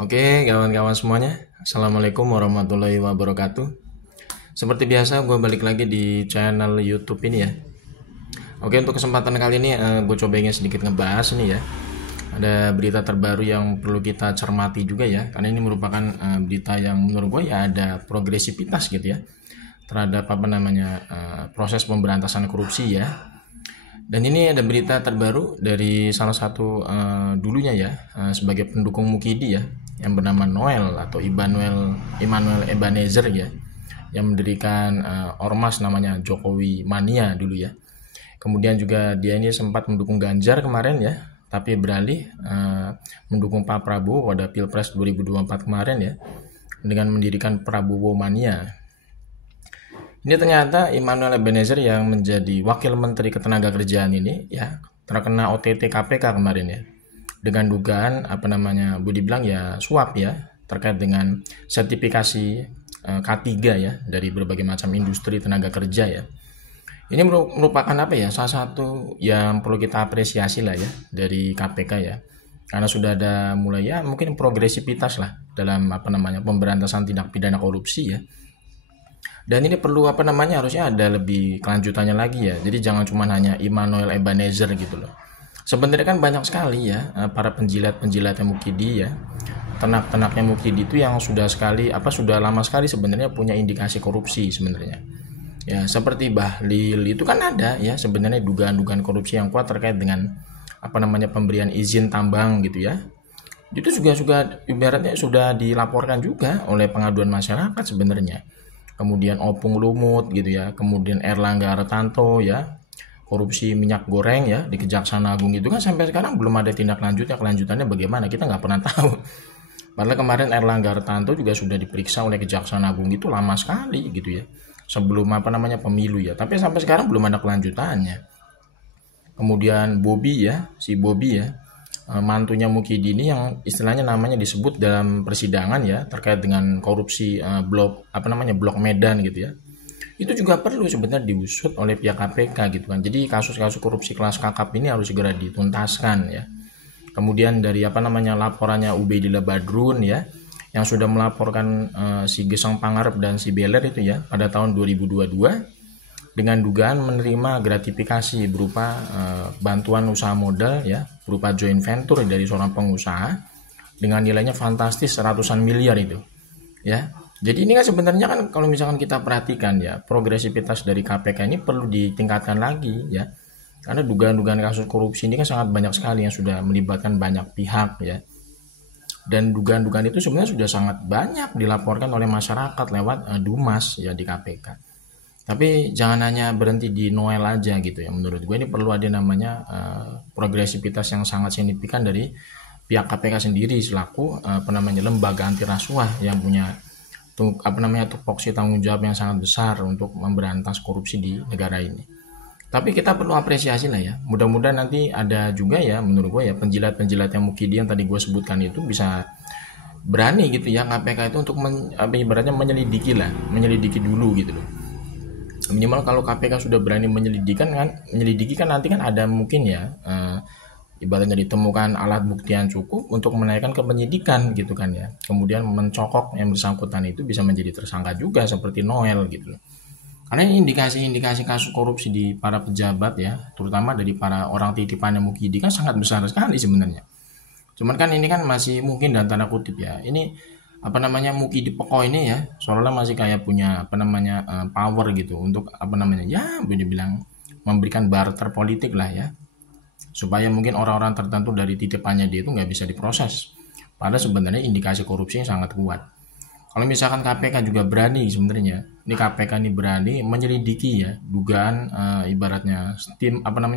Oke, kawan-kawan semuanya. Assalamualaikum warahmatullahi wabarakatuh. Seperti biasa, gue balik lagi di channel YouTube ini ya. Oke, untuk kesempatan kali ini gue coba ingin sedikit ngebahas nih ya. Ada berita terbaru yang perlu kita cermati juga ya. Karena ini merupakan berita yang menurut gue ya ada progresivitas gitu ya. Terhadap proses pemberantasan korupsi ya. Dan ini ada berita terbaru dari salah satu dulunya ya sebagai pendukung Mukidi ya, yang bernama Noel atau Immanuel Ebenezer ya, yang mendirikan ormas namanya Jokowi Mania dulu ya. Kemudian juga dia ini sempat mendukung Ganjar kemarin ya, tapi beralih mendukung Pak Prabowo pada Pilpres 2024 kemarin ya, dengan mendirikan Prabowo Mania. Ini ternyata Immanuel Ebenezer yang menjadi Wakil Menteri Ketenagakerjaan ini ya terkena OTT KPK kemarin ya. Dengan dugaan boleh dibilang ya suap ya terkait dengan sertifikasi K3 ya dari berbagai macam industri tenaga kerja ya. Ini merupakan salah satu yang perlu kita apresiasi lah ya dari KPK ya. Karena sudah ada mulai ya mungkin progresivitas lah dalam pemberantasan tindak pidana korupsi ya. Dan ini perlu harusnya ada lebih kelanjutannya lagi ya. Jadi jangan cuma hanya Immanuel Ebenezer gitu loh. Sebenarnya kan banyak sekali ya para penjilat-penjilatnya Mukidi ya. Ternak-ternaknya Mukidi itu yang sudah lama sekali sebenarnya punya indikasi korupsi sebenarnya. Ya, seperti Bahlil itu kan ada ya sebenarnya dugaan-dugaan korupsi yang kuat terkait dengan pemberian izin tambang gitu ya. Itu juga ibaratnya sudah dilaporkan juga oleh pengaduan masyarakat sebenarnya. Kemudian Opung Lumut gitu ya, kemudian Erlangga Hartarto ya, korupsi minyak goreng ya di Kejaksaan Agung itu kan sampai sekarang belum ada tindak lanjutnya, kelanjutannya bagaimana kita nggak pernah tahu. Padahal kemarin Erlangga Hartarto juga sudah diperiksa oleh Kejaksaan Agung itu lama sekali gitu ya, sebelum pemilu ya, tapi sampai sekarang belum ada kelanjutannya. Kemudian si Bobby ya, mantunya Mukidi ini yang istilahnya namanya disebut dalam persidangan ya terkait dengan korupsi blok Medan gitu ya. Itu juga perlu sebenarnya diusut oleh pihak KPK gitu kan. Jadi kasus-kasus korupsi kelas kakap ini harus segera dituntaskan ya. Kemudian dari laporannya Ubaidillah Badrun ya yang sudah melaporkan si Gesang Pangarep dan si Beler itu ya pada tahun 2022 dengan dugaan menerima gratifikasi berupa bantuan usaha modal ya berupa joint venture dari seorang pengusaha dengan nilainya fantastis ratusan miliar itu ya. Jadi ini kan sebenarnya kan kalau misalkan kita perhatikan ya progresivitas dari KPK ini perlu ditingkatkan lagi ya, karena dugaan-dugaan kasus korupsi ini kan sangat banyak sekali yang sudah melibatkan banyak pihak ya, dan dugaan-dugaan itu sebenarnya sudah sangat banyak dilaporkan oleh masyarakat lewat Dumas ya di KPK. Tapi jangan hanya berhenti di Noel aja gitu ya. Menurut gue ini perlu ada progresivitas yang sangat signifikan dari pihak KPK sendiri selaku lembaga anti rasuah yang punya tupoksi tanggung jawab yang sangat besar untuk memberantas korupsi di negara ini. Tapi kita perlu apresiasi lah ya. Mudah-mudahan nanti ada juga ya menurut gue ya penjilat-penjilat yang Mukidi yang tadi gue sebutkan itu bisa berani gitu ya KPK itu untuk ibaratnya menyelidiki dulu gitu loh. Minimal kalau KPK sudah berani menyelidiki kan nanti kan ada mungkin ya ibaratnya ditemukan alat bukti yang cukup untuk menaikkan ke penyidikan gitu kan ya. Kemudian mencokok yang bersangkutan itu bisa menjadi tersangka juga seperti Noel gitu loh. Karena indikasi-indikasi kasus korupsi di para pejabat ya, terutama dari para orang titipannya Mukidi kan sangat besar sekali sebenarnya. Cuman kan ini kan masih mungkin dan tanda kutip ya. Ini Mukidi Peko ini ya seolah-olah masih kayak punya power gitu untuk ya boleh dibilang memberikan barter politik lah ya, supaya mungkin orang-orang tertentu dari titipannya dia itu nggak bisa diproses, padahal sebenarnya indikasi korupsinya sangat kuat. Kalau misalkan KPK juga berani sebenarnya, ini KPK ini berani menyelidiki ya dugaan ibaratnya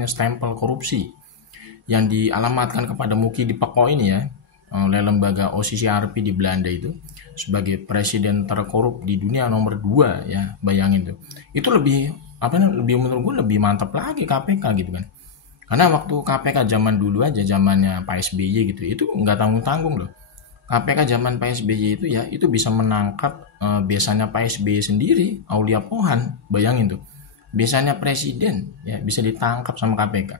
stempel korupsi yang dialamatkan kepada Mukidi Peko ini ya oleh lembaga OCCRP di Belanda itu sebagai presiden terkorup di dunia nomor 2 ya, bayangin tuh. Itu lebih menurut gue lebih mantap lagi KPK gitu kan. Karena waktu KPK zaman dulu aja zamannya Pak SBY gitu, itu nggak tanggung-tanggung loh. KPK zaman Pak SBY itu ya itu bisa menangkap biasanya Pak SBY sendiri, Aulia Pohan, bayangin tuh. Biasanya presiden ya bisa ditangkap sama KPK.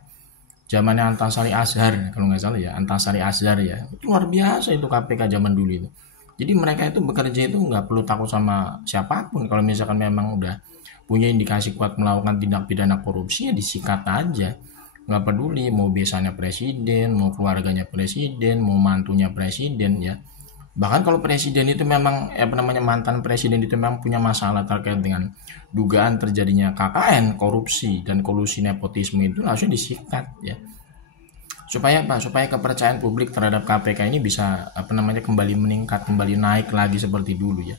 zamannya Antasari Azhar kalau nggak salah ya, Antasari Azhar ya, itu luar biasa itu KPK zaman dulu itu. Jadi mereka itu bekerja itu nggak perlu takut sama siapapun. Kalau misalkan memang udah punya indikasi kuat melakukan tindak pidana korupsi, ya disikat aja, nggak peduli mau besannya presiden, mau keluarganya presiden, mau mantunya presiden ya. Bahkan kalau presiden itu memang mantan presiden itu memang punya masalah terkait dengan dugaan terjadinya KKN, korupsi dan kolusi nepotisme, itu harusnya disikat ya. Supaya apa? Supaya kepercayaan publik terhadap KPK ini bisa kembali meningkat, kembali naik lagi seperti dulu ya.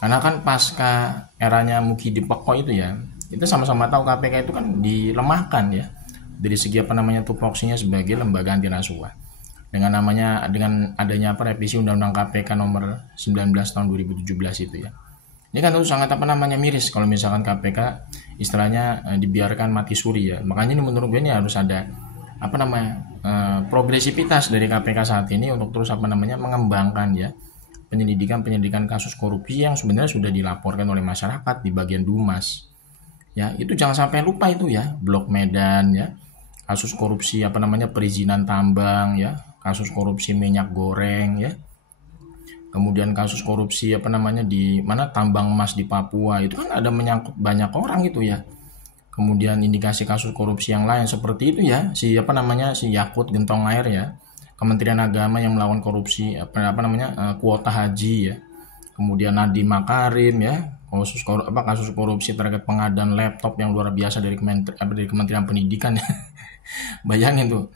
Karena kan pasca eranya Mukidi-Peko itu ya, kita sama-sama tahu KPK itu kan dilemahkan ya dari segi tupoksinya sebagai lembaga anti rasuah. Dengan adanya revisi Undang-Undang KPK nomor 19 tahun 2017 itu ya. Ini kan itu sangat miris kalau misalkan KPK istilahnya dibiarkan mati suri ya. Makanya ini menurut gue ini harus ada progresivitas dari KPK saat ini untuk terus mengembangkan ya penyelidikan kasus korupsi yang sebenarnya sudah dilaporkan oleh masyarakat di bagian Dumas. Ya, itu jangan sampai lupa itu ya, Blok Medan ya. Kasus korupsi perizinan tambang ya, kasus korupsi minyak goreng ya, kemudian kasus korupsi di mana tambang emas di Papua, itu kan ada menyangkut banyak orang itu ya. Kemudian indikasi kasus korupsi yang lain seperti itu ya, si Yakut Gentong Air ya, Kementerian Agama yang melakukan korupsi kuota haji ya, kemudian Nadiem Makarim ya, kasus korupsi terkait pengadaan laptop yang luar biasa dari Kementerian Pendidikan ya. Bayangin tuh,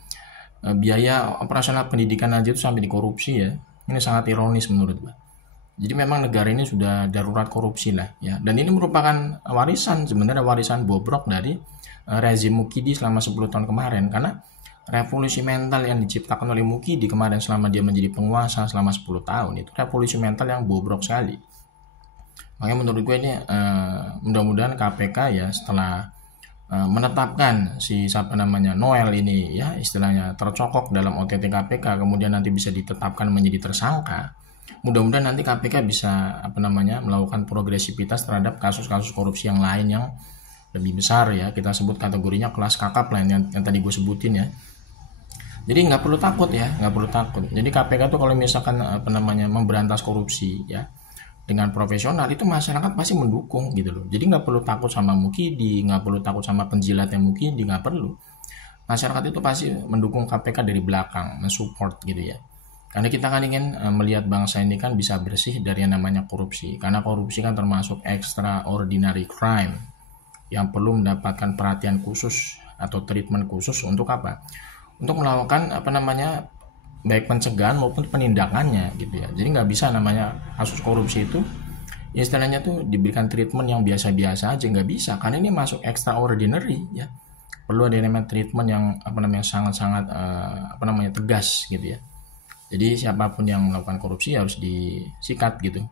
biaya operasional pendidikan aja itu sampai dikorupsi ya. Ini sangat ironis menurut gue. Jadi memang negara ini sudah darurat korupsi lah ya. Dan ini merupakan sebenarnya warisan bobrok dari rezim Mukidi selama 10 tahun kemarin. Karena revolusi mental yang diciptakan oleh Mukidi kemarin selama dia menjadi penguasa selama 10 tahun, itu revolusi mental yang bobrok sekali. Makanya menurut gue ini mudah-mudahan KPK ya setelah menetapkan Noel ini ya istilahnya tercokok dalam OTT KPK, kemudian nanti bisa ditetapkan menjadi tersangka. Mudah-mudahan nanti KPK bisa melakukan progresivitas terhadap kasus-kasus korupsi yang lain yang lebih besar ya, kita sebut kategorinya kelas kakap lah yang tadi gue sebutin ya. Jadi nggak perlu takut ya, nggak perlu takut. Jadi KPK tuh kalau misalkan memberantas korupsi ya dengan profesional, itu masyarakat pasti mendukung gitu loh. Jadi nggak perlu takut sama Mukidi, nggak perlu takut sama penjilatnya Mukidi, nggak perlu. Masyarakat itu pasti mendukung KPK dari belakang, mensupport gitu ya. Karena kita kan ingin melihat bangsa ini kan bisa bersih dari yang namanya korupsi. Karena korupsi kan termasuk extraordinary crime yang perlu mendapatkan perhatian khusus atau treatment khusus untuk apa? Untuk melakukan baik pencegahan maupun penindakannya gitu ya. Jadi nggak bisa kasus korupsi itu istilahnya tuh diberikan treatment yang biasa-biasa aja, nggak bisa, karena ini masuk extraordinary ya. Perlu ada treatment yang sangat-sangat tegas gitu ya. Jadi siapapun yang melakukan korupsi harus disikat gitu.